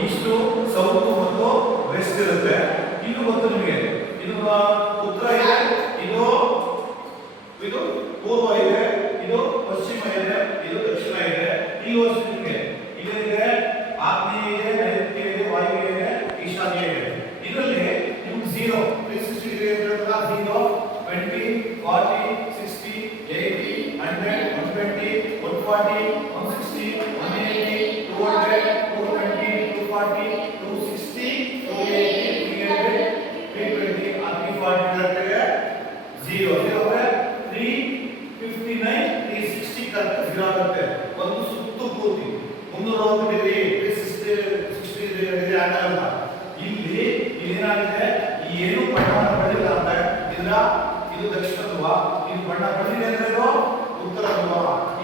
Is to south ಮತ್ತು West ಇರುತ್ತೆ. ಇದು ಗೊತ್ತು ನಿಮಗೆ, ಇದು ಉತ್ತರ ಇದೆ, ಇದು ಇದು ಪೂರ್ವ ಇದೆ, ಇದು ಪಶ್ಚಿಮ ಇದೆ, ಇದು ದಕ್ಷಿಣ ಇದೆ. ಈ ವರ್ಷ ನಿಮಗೆ ಇದಕ್ಕೆ ಆಗ್ನೇಯ ಇದೆ, ನೈಋತ್ಯ ಇದೆ, ವಾಯುವ್ಯ ಇದೆ, ಈಶಾನ್ಯ ಇದೆ. ಇದರಲ್ಲಿ ನಿಮ್ಗೆ 0 360 ಡಿಗ್ರಿ ಇರೋದ್ರಿಂದ 0 20 40 60 80 100 120 140 160 180 200 220 240 260 280 300 320 340 ಇರುತ್ತೆ. 0 0 359 360 ಕರೆಕ್ಟ್ 0 ಆಗುತ್ತೆ. ಒಂದು ಸುತ್ತು ಪೂರ್ತಿ 360 ಡಿಗ್ರಿ 360 ಡಿಗ್ರಿ ಆಗಲ್ಲ. ಇಲ್ಲಿ ಏನಾಗಿದೆ, ಏನು ಬಣ್ಣ ಬಳಿಲ್ಲ ಅಂತ ಇದರ ಇದು ದಕ್ಷಿಣ ಧ್ರುವ, ಇದು ಬಣ್ಣ ಬಳಿದೆ ಅಂದ್ರೆ ಇದು ಉತ್ತರ ಧ್ರುವ.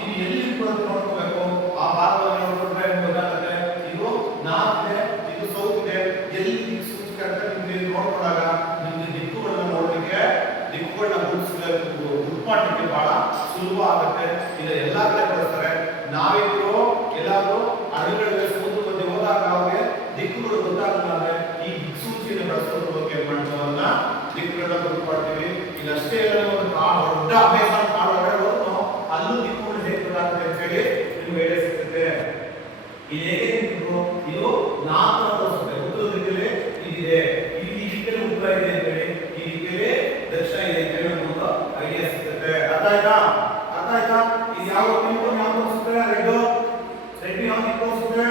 ಇದು ಎಲ್ಲಿ ಬರುತ್ತೆ ನೋಡ್ಕೋಬೇಕು, ಆ ಭಾಗವನ್ನು ನೋಡ್ಕೊಂಡ್ರೆ ಗೊತ್ತಾಗುತ್ತೆ. ಇದು ನಾರ್ತ್ ಇದೆ, ಇದು ಸೌತ್ ಇದೆ. ಎಲ್ಲಿ ದಿಕ್ಕು ಸೂಚಕ ಅಂತ ನಿಮ್ಗೆ ನೋಡ್ಕೊಂಡಾಗ ನಿಮ್ಗೆ ದಿಕ್ಕುಗಳನ್ನ ನೋಡ್ಲಿಕ್ಕೆ, ದಿಕ್ಕುಗಳನ್ನ ಗುರುಪಾಟಕ್ಕೆ ಬಹಳ ಸುಲಭ ಆಗುತ್ತೆ. ಇದು ಎಲ್ಲಾ ಕಡೆ ಬಳಸ್ತಾರೆ. ನಾವಿದ್ರು ಎಲ್ಲಾದ್ರೂ ಅಡವಿಗಳಲ್ಲಿ ಸಮುದ್ರ ಮಧ್ಯೆ ಹೋದಾಗ ಅವ್ರಿಗೆ ದಿಕ್ಕುಗಳು ಗೊತ್ತಾಗಲ್ಲ ಅಂದ್ರೆ ಈ ದಿಕ್ಸೂಚಿಯನ್ನು ಬಳಸ್ಕೊಂಡು ಹೋಗಿ ಏನ್ ಮಾಡ್ತೀವನ್ನ ದಿಕ್ಕುಗಳನ್ನ ಗುರುಪಾಡ್ತೀವಿ. ಇದಷ್ಟೇ ಇಲ್ಲ, ಒಂದು ದೊಡ್ಡ ಅಭ್ಯಾಸ ಮಾಡುವಾಗ ಅಲ್ಲೂ ದಿಕ್ಕುಗಳು ಹೇಗೆ ಗೊತ್ತಾಗುತ್ತೆ ಅಂತ ಹೇಳಿ ನಿಮ್ಗೆ ಹೇಳಿ ಸಿಗುತ್ತೆ. ಇದು ಹೇಗೆ ದಿಕ್ಕು, ಇದು ನಾಲ್ಕು ತೋರಿಸುತ್ತೆ. ಉತ್ತರ ದಿಕ್ಕಲ್ಲಿ ಇದಿದೆ, ಈ ದಿಕ್ಕಲ್ಲಿ ಉತ್ತರ ಇದೆ ಅಂತ ಹೇಳಿ, ಈ ದಿಕ್ಕಲ್ಲಿ ದಕ್ಷಿಣ ಇದೆ ಅಂತ ಹೇಳಿ ಒಂದು ಐಡಿಯಾ ಸಿಗುತ್ತೆ. ಅರ್ಥ ಆಯ್ತಾ? ಅರ್ಥ ಆಯ್ತಾ? ಇದು ಯಾವ ದಿಕ್ಕು ಯಾವ ತೋರಿಸುತ್ತೆ? ರೆಡ್ ಯಾವ ದಿಕ್ಕು ತೋರಿಸುತ್ತೆ?